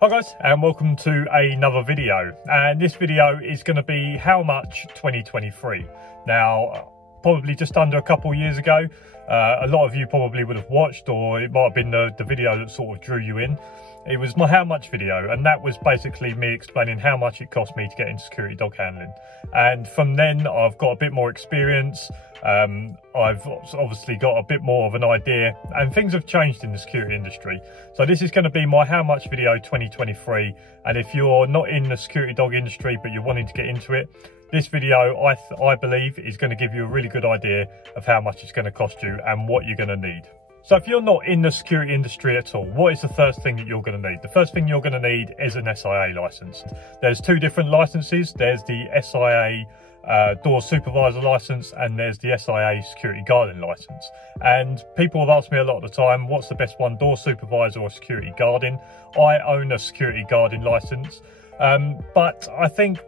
Hi guys, and welcome to another video, and this video is going to be how much 2023. Now, probably just under a couple of years ago, a lot of you probably would have watched, or it might have been the video that sort of drew you in. It was my how much video, and that was basically me explaining how much it cost me to get into security dog handling. And from then I've got a bit more experience. I've obviously got a bit more of an idea, and things have changed in the security industry. So this is going to be my how much video 2023, and if you're not in the security dog industry but you're wanting to get into it, this video I believe is going to give you a really good idea of how much it's going to cost you and what you're going to need. So if you're not in the security industry at all, what is the first thing that you're going to need? The first thing you're going to need is an SIA license. There's two different licenses. There's the SIA door supervisor license, and there's the SIA security guarding license. And people have asked me a lot of the time, what's the best one, door supervisor or security guarding? I own a security guarding license, but I think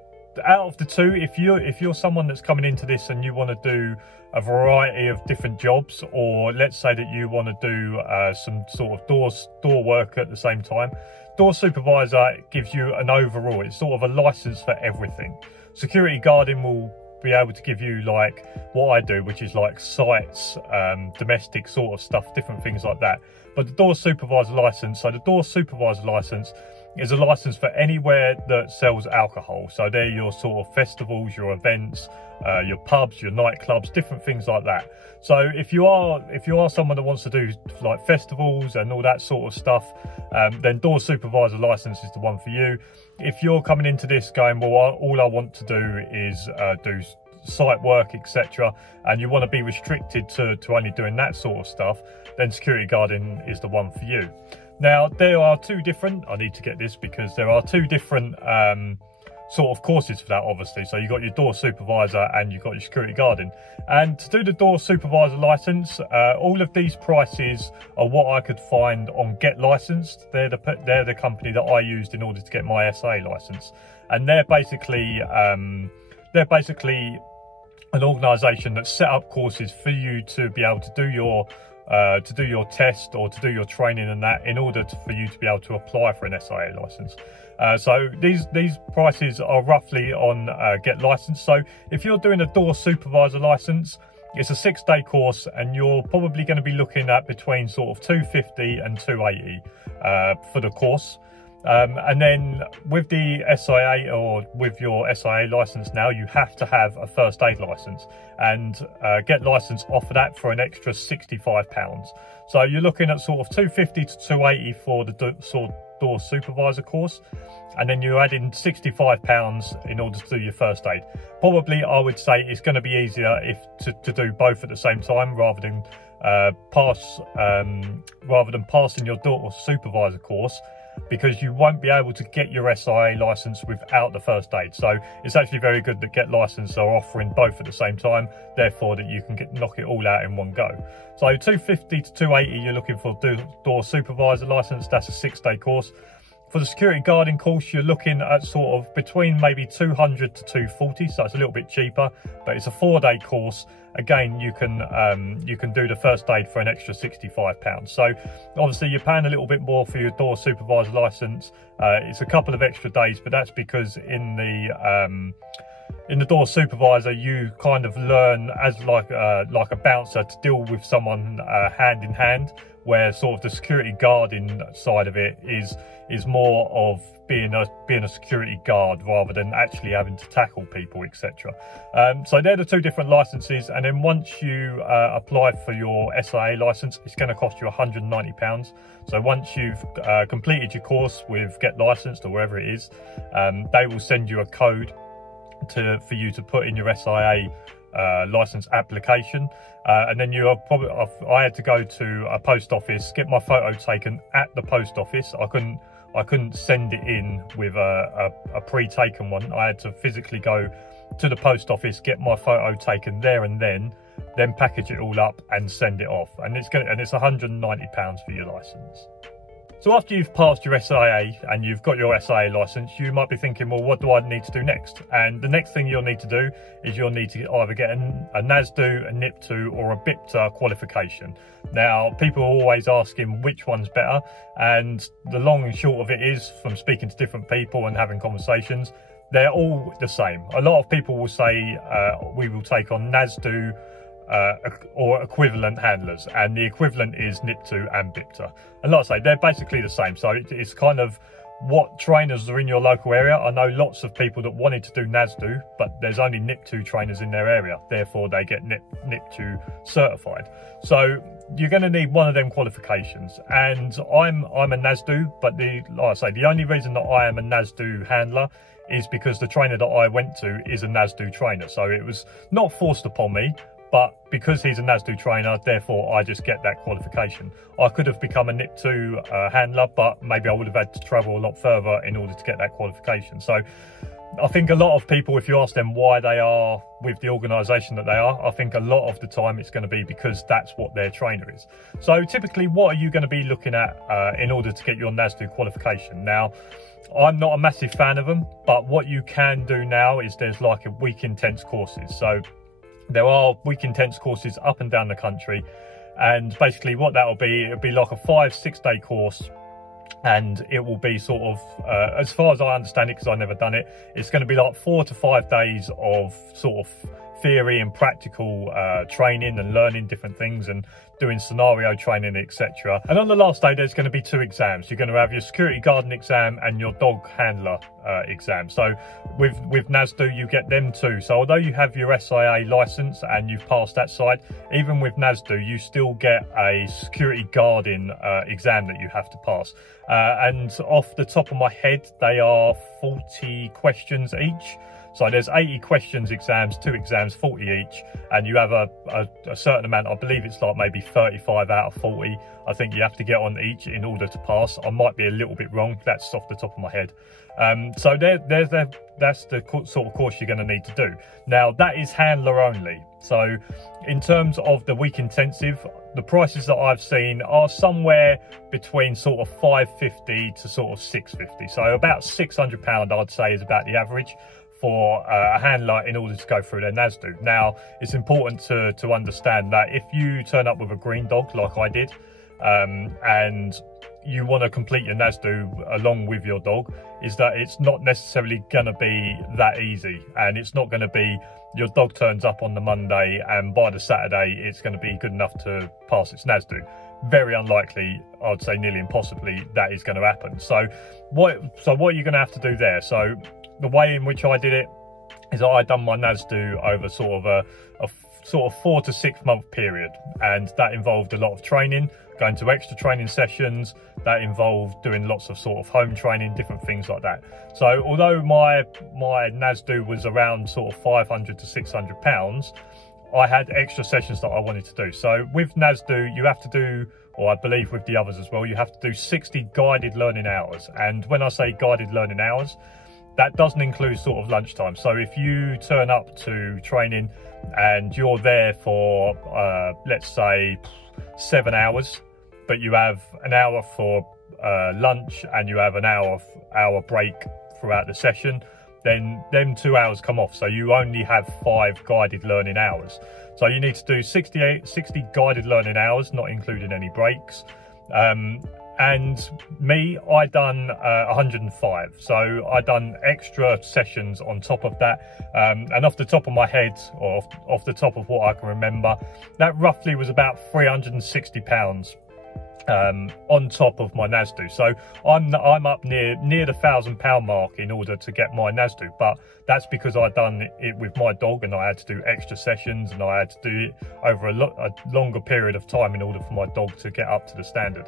out of the two, if you're someone that's coming into this and you want to do a variety of different jobs, or let's say that you want to do some sort of door work at the same time, door supervisor gives you an overall, it's sort of a license for everything. Security guarding will be able to give you like what I do, which is like sites, domestic sort of stuff, different things like that. But the door supervisor license, so the door supervisor license is a license for anywhere that sells alcohol. So they're your sort of festivals, your events, your pubs, your nightclubs, different things like that. So if you are someone that wants to do like festivals and all that sort of stuff, then door supervisor license is the one for you. If you're coming into this going, well, all I want to do is do site work, etc., and you want to be restricted to only doing that sort of stuff, then security guarding is the one for you. Now, there are two different, I need to get this because there are two different sort of courses for that, obviously. So you've got your door supervisor and you've got your security guarding. And to do the door supervisor license, all of these prices are what I could find on Get Licensed. They're the company that I used in order to get my SA license. And they're basically an organisation that set up courses for you to be able to do your test or to do your training and that, in order for you to be able to apply for an SIA license. So these prices are roughly on Get Licensed. So if you're doing a door supervisor license, it's a 6-day course, and you're probably going to be looking at between sort of 250 and 280 for the course. And then with the SIA, or with your SIA license now, you have to have a first aid license, and Get Licensed offer that for an extra £65. So you're looking at sort of 250 to 280 for the door supervisor course, and then you're adding £65 in order to do your first aid. Probably I would say it's going to be easier to do both at the same time, rather than passing your door supervisor course, because you won't be able to get your SIA license without the first aid. So it's actually very good that Get Licensed are offering both at the same time, therefore that you can knock it all out in one go. So 250 to 280 you're looking for door supervisor license. That's a 6-day course. For the security guarding course, you're looking at sort of between maybe 200 to 240, so it's a little bit cheaper, but it's a 4-day course. Again, you can do the first aid for an extra £65. So obviously you're paying a little bit more for your door supervisor license. It's a couple of extra days, but that's because in the door supervisor, you kind of learn as like a bouncer to deal with someone hand in hand, where sort of the security guarding side of it is more of being a security guard rather than actually having to tackle people, etc. So they're the two different licenses, and then once you apply for your SIA license, it's going to cost you £190. So once you've completed your course with Get Licensed or wherever it is, they will send you a code for you to put in your SIA license application, and then I had to go to a post office, get my photo taken at the post office. I couldn't send it in with a pre-taken one. I had to physically go to the post office, get my photo taken there and then package it all up and send it off. And it's £190 for your license. So after you've passed your SIA and you've got your SIA license, you might be thinking, well, what do I need to do next? And the next thing you'll need to do is you'll need to either get a NASDO, a NIP2 or a BIPTA qualification. Now, people are always asking which one's better, and the long and short of it is, from speaking to different people and having conversations, they're all the same. A lot of people will say, we will take on NASDO or equivalent handlers, and the equivalent is NIP2 and BIPTA. And like I say, they're basically the same. So it's kind of what trainers are in your local area. I know lots of people that wanted to do NASDO, but there's only NIP2 trainers in their area, therefore they get NIP2 certified. So you're going to need one of them qualifications, and I'm a NASDO, but like I say, the only reason that I am a NASDO handler is because the trainer that I went to is a NASDO trainer. So it was not forced upon me, but because he's a NASDO trainer, therefore I just get that qualification. I could have become a NIP2 handler, but maybe I would have had to travel a lot further in order to get that qualification. So I think a lot of people, if you ask them why they are with the organisation that they are, I think a lot of the time it's going to be because that's what their trainer is. So typically, what are you going to be looking at in order to get your NASDO qualification? Now, I'm not a massive fan of them, but what you can do now is there's like a week intense courses. So there are week intense courses up and down the country, and basically what that'll be, it'll be like a 5-6 day course, and it will be sort of, as far as I understand it, because I've never done it, it's going to be like 4 to 5 days of sort of theory and practical training and learning different things and doing scenario training, etc. And on the last day, there's going to be 2 exams. You're going to have your security guardian exam and your dog handler exam. So with NASDO, you get them too. So although you have your SIA license and you've passed that side, even with NASDO, you still get a security guardian exam that you have to pass. And off the top of my head, they are 40 questions each. So there's 80 questions exams, 2 exams, 40 each, and you have a certain amount, I believe it's like maybe 35 out of 40, I think you have to get on each in order to pass. I might be a little bit wrong, that's off the top of my head. So that's the sort of course you're going to need to do. Now, that is handler only. So in terms of the week intensive, the prices that I've seen are somewhere between sort of $550 to sort of $650. So about £600, I'd say, is about the average for a handler in order to go through their NASDO. Now, it's important to understand that if you turn up with a green dog like I did, and you want to complete your NASDO along with your dog, is that it's not necessarily going to be that easy, and it's not going to be your dog turns up on the Monday and by the Saturday it's going to be good enough to pass its NASDO. Very unlikely, I'd say nearly impossibly, that is going to happen. So what are you going to have to do there? So the way in which I did it is I done my NASDO over sort of a 4 to 6 month period, and that involved a lot of training, going to extra training sessions, that involved doing lots of sort of home training, different things like that. So although my NASDO was around sort of £500 to £600, I had extra sessions that I wanted to do. So with NASDO, you have to do, or I believe with the others as well, you have to do 60 guided learning hours. And when I say guided learning hours, that doesn't include sort of lunchtime. So if you turn up to training and you're there for, let's say, 7 hours, but you have an hour for lunch and you have an hour break throughout the session, then them 2 hours come off. So you only have 5 guided learning hours. So you need to do 60 guided learning hours, not including any breaks. And me, I done 105. So I done extra sessions on top of that. And off the top of my head, or off the top of what I can remember, that roughly was about £360 on top of my NASDO. So I'm up near the £1,000 mark in order to get my NASDO, but that's because I done it with my dog and I had to do extra sessions and I had to do it over a longer period of time in order for my dog to get up to the standard.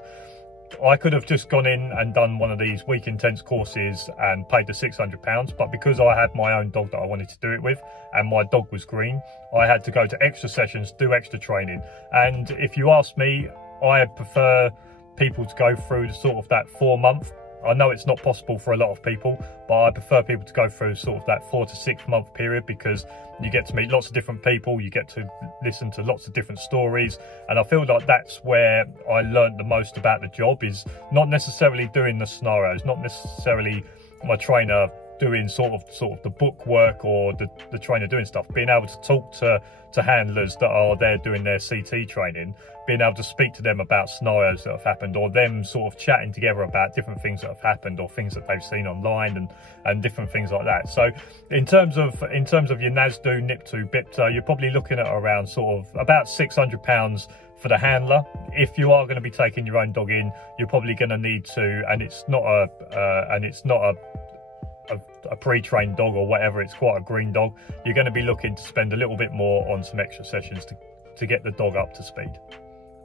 I could have just gone in and done one of these week intense courses and paid the £600, but because I had my own dog that I wanted to do it with and my dog was green, I had to go to extra sessions, do extra training. And if you ask me, I prefer people to go through the sort of that 4 month I know it's not possible for a lot of people, but I prefer people to go through sort of that 4 to 6 month period, because you get to meet lots of different people, you get to listen to lots of different stories, and I feel like that's where I learned the most about the job, is not necessarily doing the scenarios, not necessarily my trainer doing sort of the book work or the trainer doing stuff, being able to talk to handlers that are there doing their CT training, being able to speak to them about scenarios that have happened, or them sort of chatting together about different things that have happened or things that they've seen online and different things like that. So in terms of your NASDU, NIPTU, BIPTA, you're probably looking at around sort of about £600 for the handler. If you are going to be taking your own dog in, you're probably going to need to, and it's not a pre-trained dog or whatever, it's quite a green dog, you're going to be looking to spend a little bit more on some extra sessions to get the dog up to speed.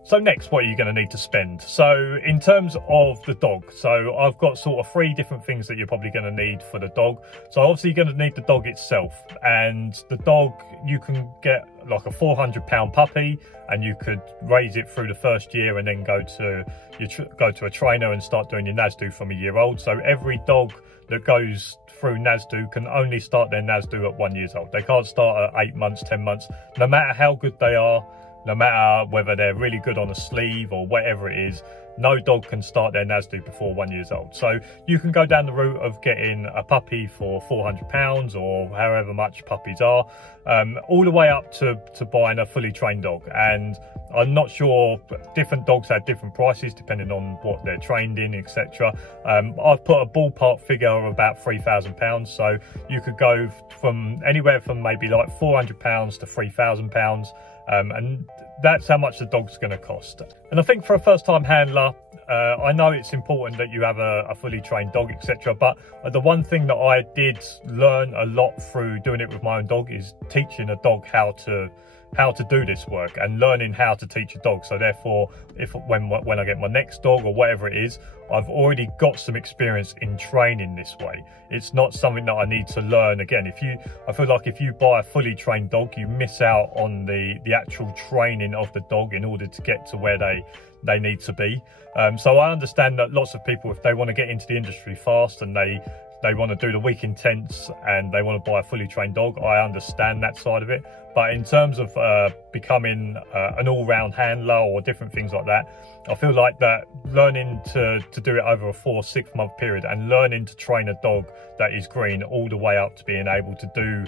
So next, what are you going to need to spend? So in terms of the dog, so I've got sort of 3 different things that you're probably going to need for the dog. So obviously you're going to need the dog itself, and the dog, you can get like a £400 puppy, and you could raise it through the first year and then go to a trainer and start doing your NASDU from a year old. So every dog that goes through NASDU can only start their NASDU at 1 year old. They can't start at 8 months, 10 months, no matter how good they are, no matter whether they're really good on a sleeve or whatever it is. No dog can start their NASDU before 1 year old. So you can go down the route of getting a puppy for £400 or however much puppies are, all the way up to buying a fully trained dog. And I'm not sure, different dogs have different prices depending on what they're trained in, etc. I've put a ballpark figure of about £3,000. So you could go from anywhere from maybe like £400 to £3,000. And that's how much the dog's going to cost. And I think for a first-time handler, I know it's important that you have a fully trained dog, etc. But the one thing that I did learn a lot through doing it with my own dog is teaching a dog how to do this work, and learning how to teach a dog. So therefore, when I get my next dog or whatever it is, I've already got some experience in training this way. It's not something that I need to learn again. I feel like if you buy a fully trained dog, you miss out on the actual training of the dog in order to get to where they need to be. So I understand that lots of people, if they want to get into the industry fast and they want to do the week intense and they want to buy a fully trained dog, I understand that side of it. But in terms of becoming an all-round handler or different things like that, I feel like that learning to do it over a 4 or 6 month period, and learning to train a dog that is green all the way up to being able to do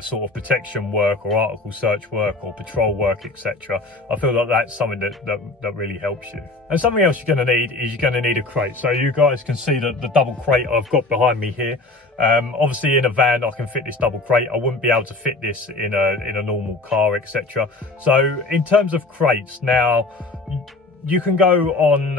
sort of protection work or article search work or patrol work, etc. I feel like that's something that really helps you. And something else you're going to need is you're going to need a crate. So you guys can see the double crate I've got behind me here. Obviously in a van I can fit this double crate. I wouldn't be able to fit this in a normal car, etc. So in terms of crates, now you can go on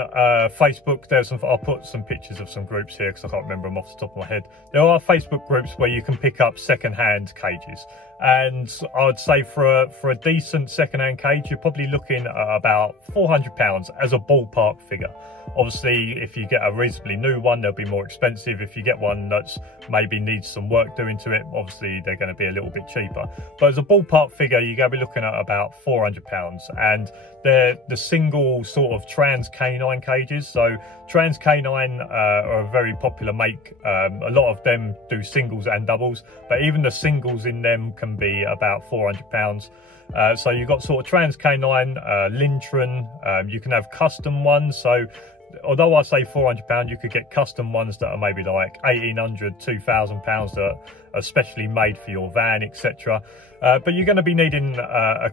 Facebook. I'll put some pictures of some groups here because I can't remember them off the top of my head. There are Facebook groups where you can pick up second-hand cages, and I'd say for a decent second-hand cage, you're probably looking at about £400 as a ballpark figure. Obviously, if you get a reasonably new one, they'll be more expensive. If you get one that's maybe needs some work doing to it, obviously they're going to be a little bit cheaper. But as a ballpark figure, you're going to be looking at about £400, and they're the single sort of trans canine cages. So trans canine are a very popular make. A lot of them do singles and doubles, but even the singles in them can be about £400. So you've got sort of trans canine, Lintron. You can have custom ones. So although I say £400, you could get custom ones that are maybe like £1,800, £2,000 that are specially made for your van, etc. But you're going to be needing a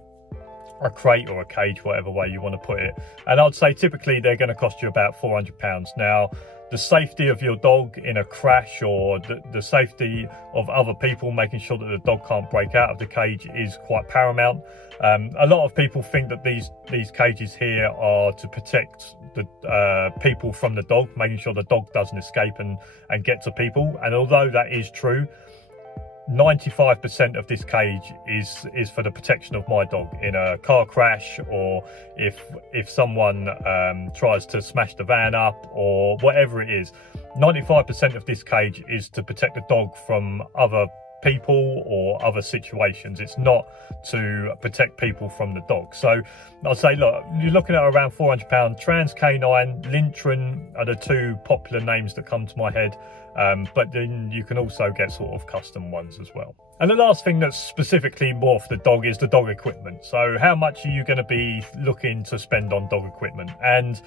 crate or a cage, whatever way you want to put it. And I'd say typically they're going to cost you about £400. Now, the safety of your dog in a crash, or the safety of other people, making sure that the dog can't break out of the cage, is quite paramount. A lot of people think that these cages here are to protect the people from the dog, making sure the dog doesn't escape and get to people. And although that is true, 95% of this cage is for the protection of my dog in a car crash, or if someone tries to smash the van up or whatever it is. 95% of this cage is to protect the dog from other people or other situations. It's not to protect people from the dog. So I'd say, look, you're looking at around £400. Trans Canine, Lintron are the two popular names that come to my head. But then you can also get sort of custom ones as well. And the last thing that's specifically more for the dog is the dog equipment. So how much are you going to be looking to spend on dog equipment? And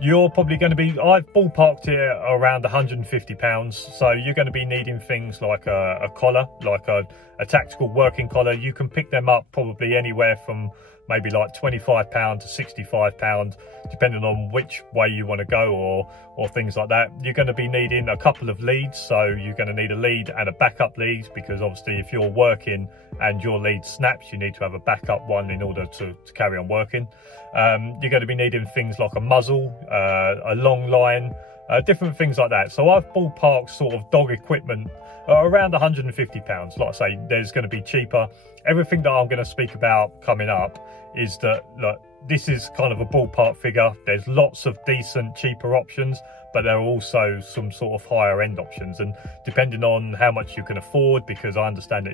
you're probably going to be, I've ballparked it around £150. So you're going to be needing things like a collar, like a tactical working collar. You can pick them up probably anywhere from maybe like £25 to £65, depending on which way you want to go or things like that. You're going to be needing a couple of leads, so you're going to need a lead and a backup lead, because obviously if you're working and your lead snaps, you need to have a backup one in order to carry on working. You're going to be needing things like a muzzle, a long line, different things like that. So I've ballparked sort of dog equipment around £150. Like I say, there's going to be cheaper. Everything that I'm going to speak about coming up is that, look, this is kind of a ballpark figure. There's lots of decent, cheaper options, but there are also some sort of higher end options. And depending on how much you can afford, because I understand that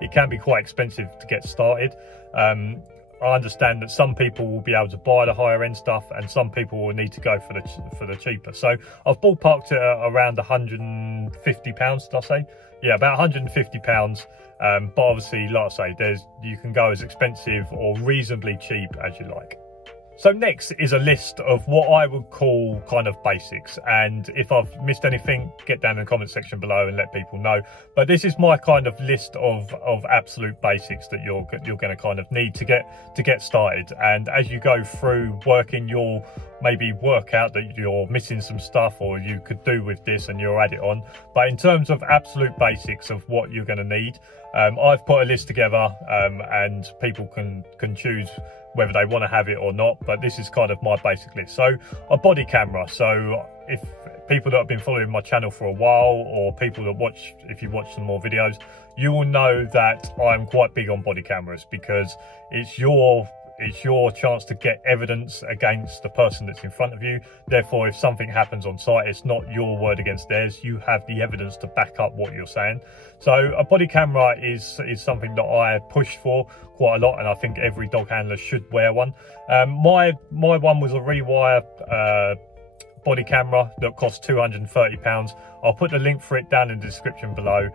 it can be quite expensive to get started. I understand that some people will be able to buy the higher end stuff and some people will need to go for the cheaper. So I've ballparked it around £150, did I say? Yeah, about £150. But obviously, like I say, you can go as expensive or reasonably cheap as you like. So next is a list of what I would call kind of basics, and if I've missed anything, get down in the comment section below and let people know. But this is my kind of list of absolute basics that you're going to kind of need to get started. And as you go through working, you'll maybe work out that you're missing some stuff, or you could do with this and you'll add it on. But in terms of absolute basics of what you're going to need, I've put a list together, and people can choose whether they want to have it or not, but this is kind of my basic list. So a body camera. So if people that have been following my channel for a while, or people that if you watch some more videos, you will know that I'm quite big on body cameras, because it's your chance to get evidence against the person that's in front of you. Therefore, if something happens on site, it's not your word against theirs. You have the evidence to back up what you're saying. So a body camera is something that I push for quite a lot, and I think every dog handler should wear one. My one was a Rewire body camera that cost £230. I'll put the link for it down in the description below.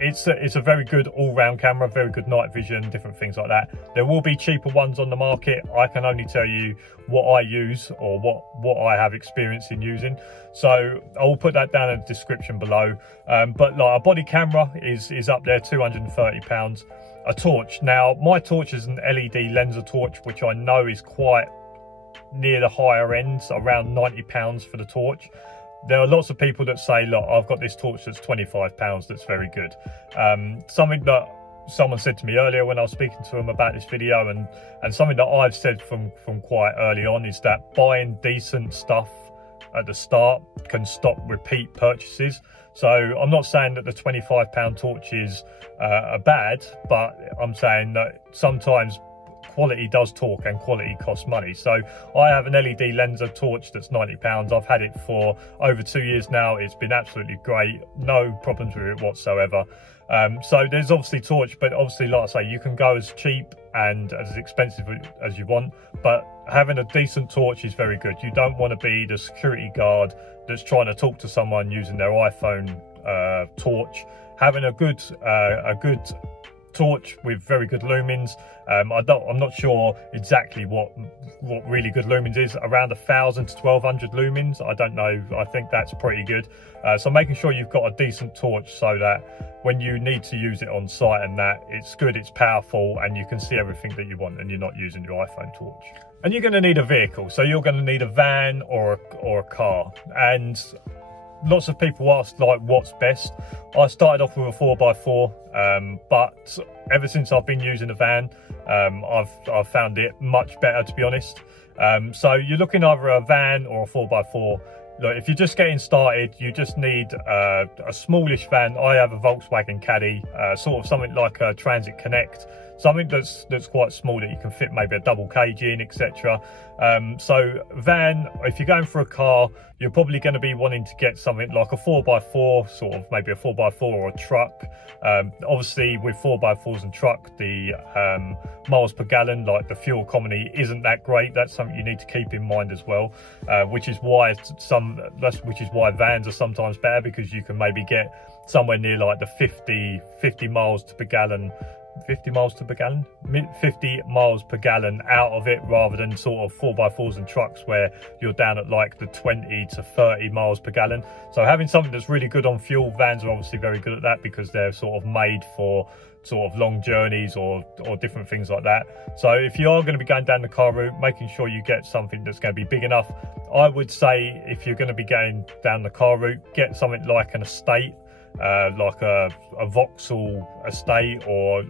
It's a very good all-round camera, very good night vision, different things like that. There will be cheaper ones on the market. I can only tell you what I use, or what I have experience in using. So I will put that down in the description below. But like, a body camera is up there, £230. A torch. Now, my torch is an LED Lenser torch, which I know is quite near the higher ends, around £90 for the torch. There are lots of people that say, look, I've got this torch that's £25, that's very good. Something that someone said to me earlier when I was speaking to them about this video, and something that I've said from quite early on, is that buying decent stuff at the start can stop repeat purchases. So I'm not saying that the £25 torches are bad, but I'm saying that sometimes quality does talk and quality costs money. So I have an LED Lenser torch that's £90. I've had it for over 2 years now. It's been absolutely great, no problems with it whatsoever. So there's obviously torch, but obviously, like I say, you can go as cheap and as expensive as you want, but having a decent torch is very good. You don't want to be the security guard that's trying to talk to someone using their iPhone torch. Having a good torch with very good lumens. I'm not sure exactly what really good lumens is. Around 1,000 to 1,200 lumens. I don't know. I think that's pretty good. So making sure you've got a decent torch, so that when you need to use it on site and that, it's good, it's powerful, and you can see everything that you want, and you're not using your iPhone torch. And you're going to need a vehicle. So you're going to need a van or a car. And lots of people ask, like, what's best? I started off with a 4x4, but ever since I've been using a van, I've found it much better, to be honest. So you're looking either a van or a 4x4. look, if you're just getting started, you just need a smallish van. I have a Volkswagen Caddy, sort of something like a Transit Connect, something that's quite small that you can fit maybe a double cage in, etc. So van, if you're going for a car, you're probably going to be wanting to get something like a 4x4, sort of maybe a 4x4 or a truck. Obviously with 4x4s and truck, the miles per gallon, like the fuel economy, isn't that great. That's something you need to keep in mind as well, which is why vans are sometimes better, because you can maybe get somewhere near like the 50 miles per gallon 50 miles per gallon out of it, rather than sort of 4x4s and trucks where you're down at like the 20 to 30 miles per gallon. So having something that's really good on fuel, vans are obviously very good at that, because they're sort of made for sort of long journeys or different things like that. So if you are going to be going down the car route, making sure you get something that's going to be big enough. I would say if you're going to be going down the car route, get something like an estate, like a Vauxhall estate, or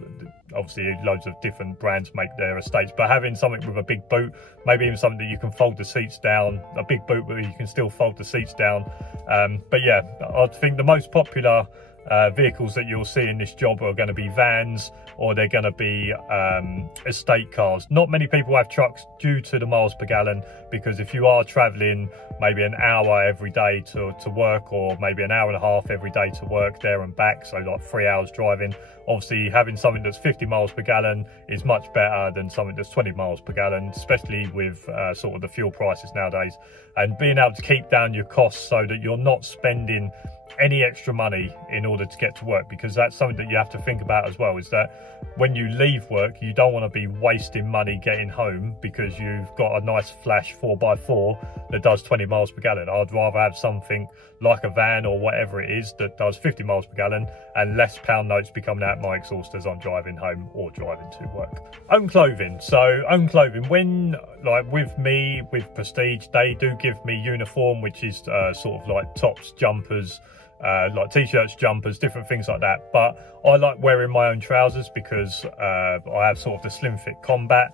obviously loads of different brands make their estates, but having something with a big boot, maybe even something that you can fold the seats down, a big boot where you can still fold the seats down. But yeah, I think the most popular vehicles that you'll see in this job are going to be vans, or they're going to be estate cars. Not many people have trucks due to the miles per gallon, because if you are traveling maybe an hour every day to work, or maybe an hour and a half every day to work there and back, so like 3 hours driving, obviously having something that's 50 miles per gallon is much better than something that's 20 miles per gallon, especially with sort of the fuel prices nowadays, and being able to keep down your costs so that you're not spending any extra money in order to get to work. Because that's something that you have to think about as well, is that when you leave work, you don't want to be wasting money getting home because you've got a nice flash 4x4 that does 20 miles per gallon. I'd rather have something like a van or whatever it is that does 50 miles per gallon, and less pound notes be coming out my exhaust as I'm driving home or driving to work. Own clothing. So own clothing, when like with me, with Prestige, they do give me uniform, which is sort of like tops, jumpers, like t-shirts, jumpers, different things like that. But I like wearing my own trousers because I have sort of the slim fit combat.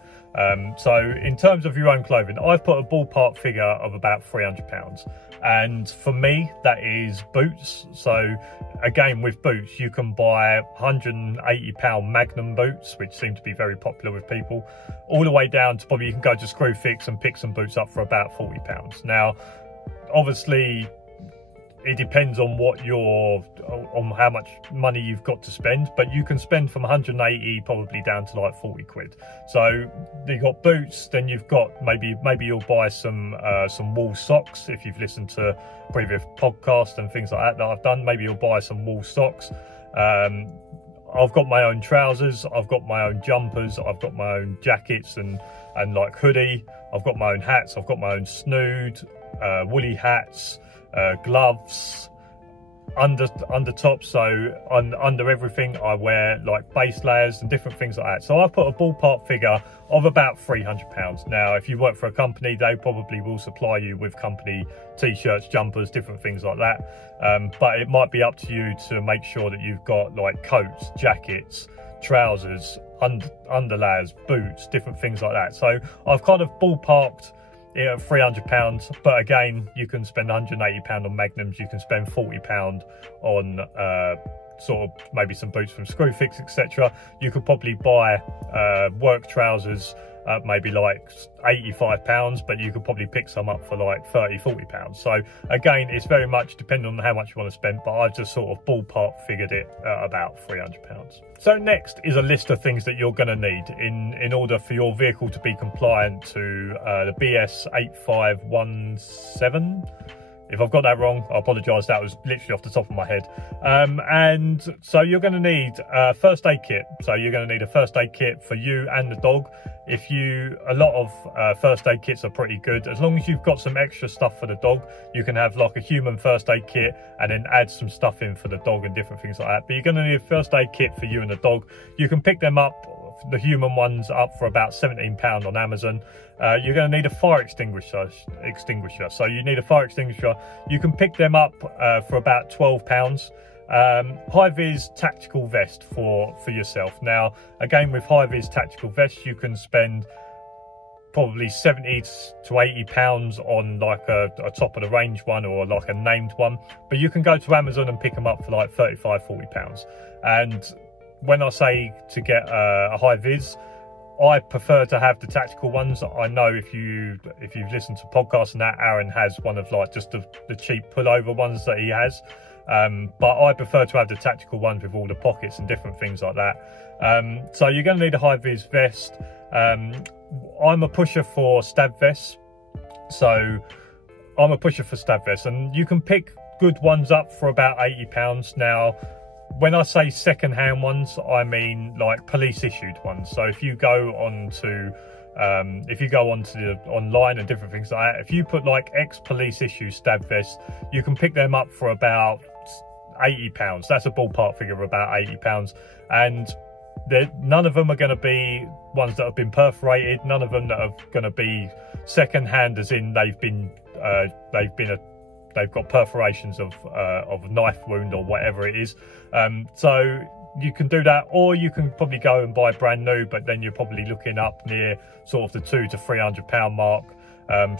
So in terms of your own clothing, I've put a ballpark figure of about £300, and for me that is boots. So again, with boots, you can buy £180 Magnum boots, which seem to be very popular with people, all the way down to probably you can go to Screwfix and pick some boots up for about £40. Now obviously it depends on what on how much money you've got to spend, but you can spend from 180 probably down to like 40 quid. So you've got boots, then you've got maybe you'll buy some wool socks. If you've listened to previous podcasts and things like that I've done, maybe you'll buy some wool socks. I've got my own trousers, I've got my own jumpers, I've got my own jackets and like hoodie, I've got my own hats, I've got my own snood, woolly hats, gloves, undertops. So under everything I wear like base layers and different things like that. So I put a ballpark figure of about £300. Now if you work for a company, they probably will supply you with company t-shirts, jumpers, different things like that, but it might be up to you to make sure that you've got like coats, jackets, trousers, underlayers, boots, different things like that. So I've kind of ballparked it at £300, but again, you can spend £180 on Magnums, you can spend £40 on sort of maybe some boots from Screwfix, etc. You could probably buy work trousers at maybe like £85, but you could probably pick some up for like £30–40. So again, it's very much depending on how much you want to spend, but I've just sort of ballpark figured it at about £300. So next is a list of things that you're going to need in order for your vehicle to be compliant to the BS 8517. If I've got that wrong, I apologise, that was literally off the top of my head. And so you're going to need a first aid kit. So you're going to need a first aid kit for you and the dog. A lot of first aid kits are pretty good. As long as you've got some extra stuff for the dog, you can have like a human first aid kit and then add some stuff in for the dog and different things like that. But you're going to need a first aid kit for you and the dog. You can pick them up, the human ones, up for about £17 on Amazon. You're going to need a fire extinguisher. So you need a fire extinguisher. You can pick them up for about £12. High-vis tactical vest for yourself. Now again, with high-vis tactical vest, you can spend probably 70 to 80 pounds on like a top of the range one or like a named one, but you can go to Amazon and pick them up for like 35-40 pounds. And when I say to get a high vis, I prefer to have the tactical ones. I know if you've listened to podcasts and that, Aaron has one of like just the cheap pullover ones that he has, but I prefer to have the tactical ones with all the pockets and different things like that. So you're going to need a high vis vest. I'm a pusher for stab vests, and you can pick good ones up for about £80. Now, when I say second-hand ones, I mean like police issued ones. So if you go onto the online and different things like that, if you put like ex-police issue stab vests, you can pick them up for about £80. That's a ballpark figure of about £80, and none of them are going to be ones that have been perforated. None of them that are going to be second-hand, as in they've got perforations of a knife wound or whatever it is. So you can do that, or you can probably go and buy brand new, but then you're probably looking up near sort of the £200 to £300 mark.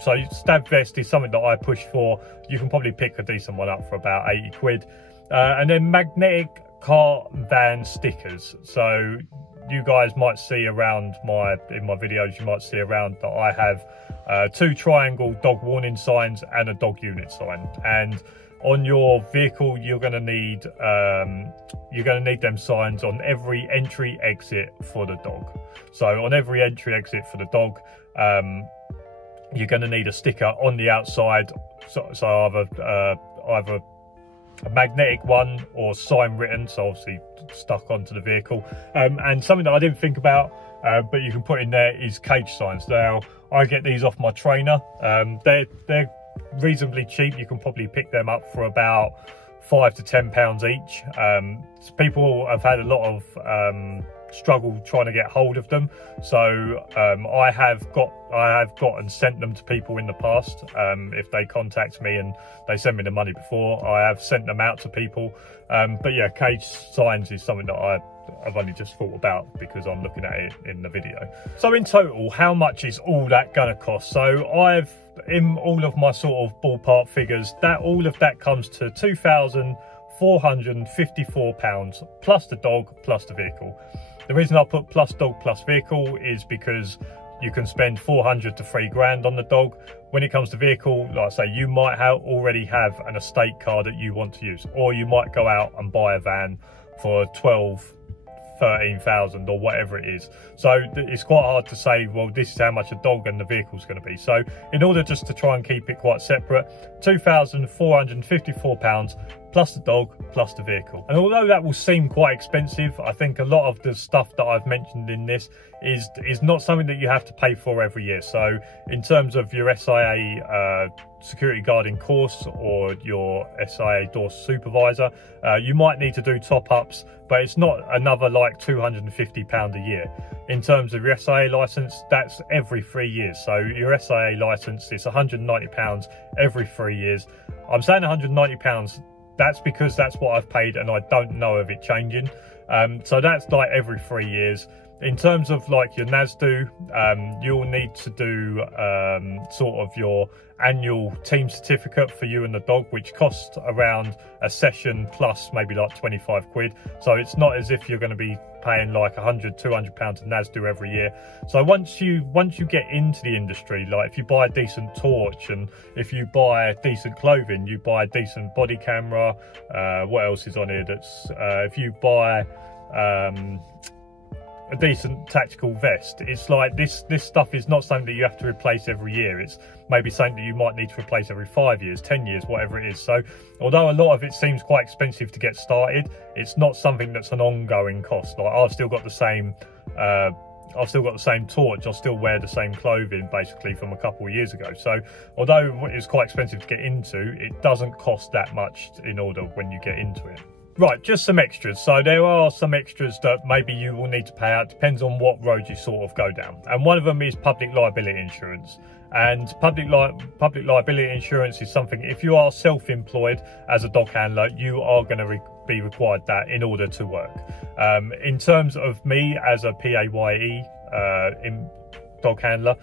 So stab vest is something that I push for. You can probably pick a decent one up for about 80 quid. And then magnetic car van stickers. So you guys might see around in my videos, you might see around that I have 2 triangle dog warning signs and a dog unit sign. And on your vehicle, you're going to need them signs on every entry exit for the dog. So on every entry exit for the dog, you're going to need a sticker on the outside. So either a magnetic one or sign written, so obviously stuck onto the vehicle. And something that I didn't think about, but you can put in there, is cage signs. Now, I get these off my trainer. They're reasonably cheap. You can probably pick them up for about £5 to £10 each. So people have had a lot of struggle trying to get hold of them, so I have got and sent them to people in the past. If they contact me and they send me the money before, I have sent them out to people. But yeah, cage signs is something that I've only just thought about because I'm looking at it in the video. So in total, how much is all that gonna cost? So in all of my sort of ballpark figures, all of that comes to £2,454 plus the dog plus the vehicle. The reason I put plus dog plus vehicle is because you can spend 400 to 3 grand on the dog. When it comes to vehicle, like I say, you might already have an estate car that you want to use, or you might go out and buy a van for 13,000 or whatever it is. So it's quite hard to say, well, this is how much a dog and the vehicle is going to be. So in order just to try and keep it quite separate, £2,454 plus the dog plus the vehicle. And although that will seem quite expensive, I think a lot of the stuff that I've mentioned in this is not something that you have to pay for every year. So in terms of your SIA security guarding course or your SIA door supervisor, you might need to do top-ups, but it's not another like £250 a year. In terms of your SIA license, that's every 3 years. So your SIA license is £190 every 3 years. I'm saying £190, that's because that's what I've paid and I don't know of it changing. So that's like every 3 years. In terms of like your NASDU, you'll need to do sort of your annual team certificate for you and the dog, which costs around a session plus maybe like 25 quid. So it's not as if you're going to be paying like £100, £200 of NASDU every year. So once you get into the industry, like if you buy a decent torch and if you buy decent clothing, you buy a decent body camera, what else is on here? If you buy a decent tactical vest, it's like this stuff is not something that you have to replace every year. It's maybe something that you might need to replace every 5 years, 10 years, whatever it is. So although a lot of it seems quite expensive to get started, it's not something that's an ongoing cost. Like I've still got the same torch, I'll still wear the same clothing basically from a couple of years ago. So although it's quite expensive to get into, it doesn't cost that much in order when you get into it. Right, just some extras. So there are some extras that maybe you will need to pay out, depends on what road you sort of go down. And one of them is public liability insurance. And public liability insurance is something, if you are self-employed as a dog handler, you are going to be required that in order to work. In terms of me as a PAYE dog handler,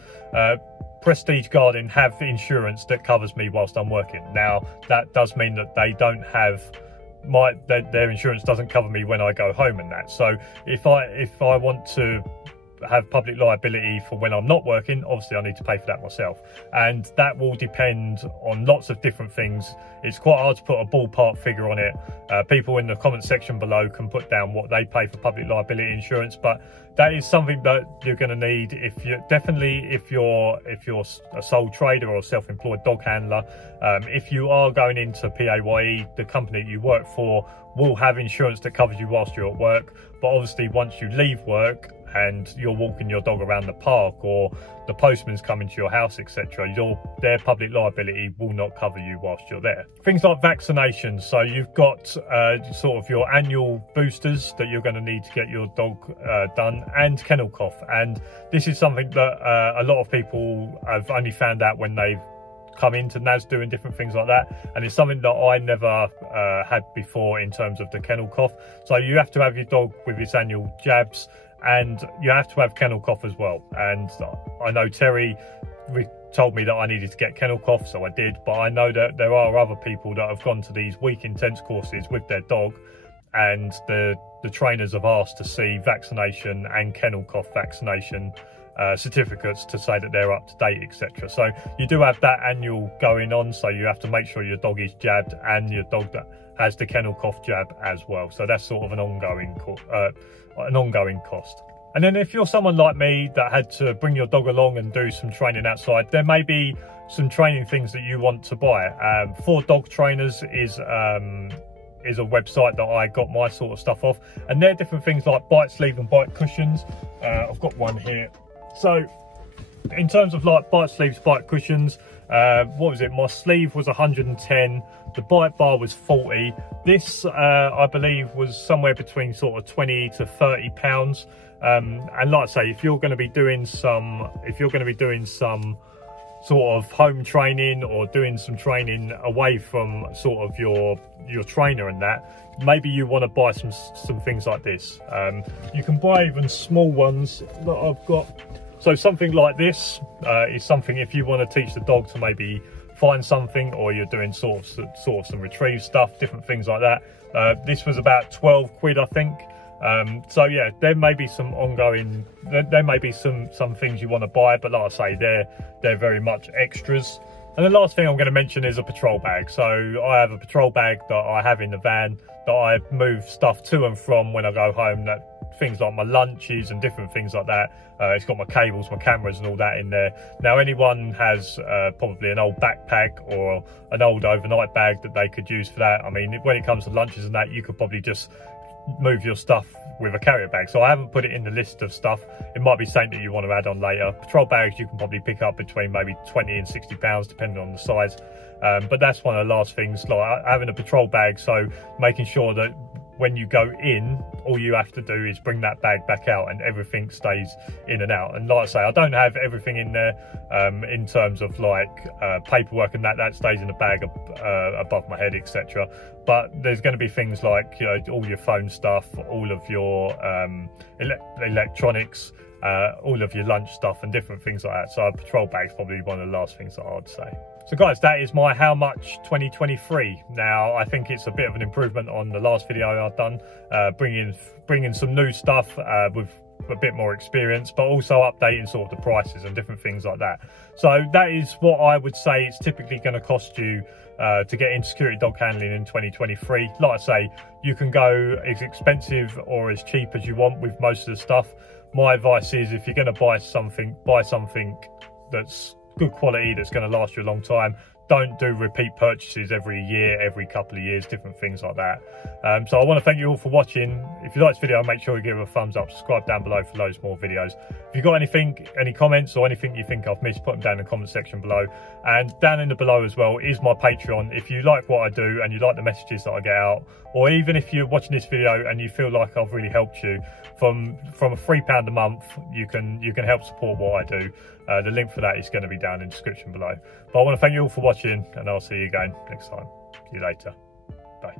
Prestige Guardian have insurance that covers me whilst I'm working. Now that does mean that they don't have their insurance doesn't cover me when I go home and that. So if I want to have public liability for when I'm not working, obviously I need to pay for that myself, and that will depend on lots of different things. It's quite hard to put a ballpark figure on it. People in the comment section below can put down what they pay for public liability insurance, but that is something that you're going to need if you're a sole trader or a self-employed dog handler. If you are going into PAYE, the company you work for will have insurance that covers you whilst you're at work, but obviously once you leave work and you're walking your dog around the park, or the postman's coming to your house, etc., their public liability will not cover you whilst you're there. Things like vaccinations. So you've got sort of your annual boosters that you're going to need to get your dog done, and kennel cough. And this is something that a lot of people have only found out when they've come into NAS doing different things like that, and it's something that I never had before in terms of the kennel cough. So you have to have your dog with its annual jabs, and you have to have kennel cough as well. And I know Terry told me that I needed to get kennel cough, so I did, but I know that there are other people that have gone to these week intense courses with their dog, and the trainers have asked to see vaccination and kennel cough vaccination certificates to say that they're up to date, etc. So you do have that annual going on, so you have to make sure your dog is jabbed and your dog that has the kennel cough jab as well. So that's sort of an ongoing cost. And then if you're someone like me that had to bring your dog along and do some training outside, there may be some training things that you want to buy. For Dog Trainers is a website that I got my sort of stuff off, and they're different things like bite sleeve and bite cushions. I've got one here. So in terms of like bite sleeves, bite cushions, what was it? My sleeve was 110, the bite bar was 40. This I believe was somewhere between sort of 20 to 30 pounds. And like I say, if you're going to be doing some sort of home training, or doing some training away from sort of your trainer and that, maybe you want to buy some things like this. You can buy even small ones that I've got. So something like this is something if you want to teach the dog to maybe find something, or you're doing sort of some retrieve stuff, different things like that. This was about 12 quid, I think. So yeah, there may be some ongoing, there may be some things you want to buy, but like I say, they're very much extras. And the last thing I'm going to mention is a patrol bag. So I have a patrol bag that I have in the van that I move stuff to and from when I go home, that things like my lunches and different things like that. It's got my cables, my cameras and all that in there. Now anyone has probably an old backpack or an old overnight bag that they could use for that. I mean, when it comes to lunches and that, you could probably just move your stuff with a carrier bag. So I haven't put it in the list of stuff. It might be something that you want to add on later. Patrol bags you can probably pick up between maybe 20 and 60 pounds depending on the size. But that's one of the last things, like having a patrol bag, so making sure that when you go in, all you have to do is bring that bag back out and everything stays in and out. And like I say, I don't have everything in there in terms of like paperwork and that stays in the bag above my head, etc. But there's going to be things like, you know, all your phone stuff, all of your electronics, all of your lunch stuff and different things like that. So a patrol bag's probably one of the last things that I'd say. So guys, that is my how much 2023. Now I think it's a bit of an improvement on the last video I've done, bringing some new stuff with a bit more experience, but also updating sort of the prices and different things like that. So that is what I would say it's typically going to cost you to get into security dog handling in 2023. Like I say, you can go as expensive or as cheap as you want with most of the stuff. My advice is, if you're going to buy something that's good quality, that's going to last you a long time. Don't do repeat purchases every year, every couple of years, different things like that. So I want to thank you all for watching. If you like this video, make sure you give it a thumbs up, subscribe down below for loads more videos. If you've got any comments or anything you think I've missed, put them down in the comment section below. And down in the below as well is my Patreon. If you like what I do and you like the messages that I get out, or even if you're watching this video and you feel like I've really helped you, from a £3 a month, you can help support what I do. The link for that is going to be down in the description below. But I want to thank you all for watching, and I'll see you again next time. See you later. Bye.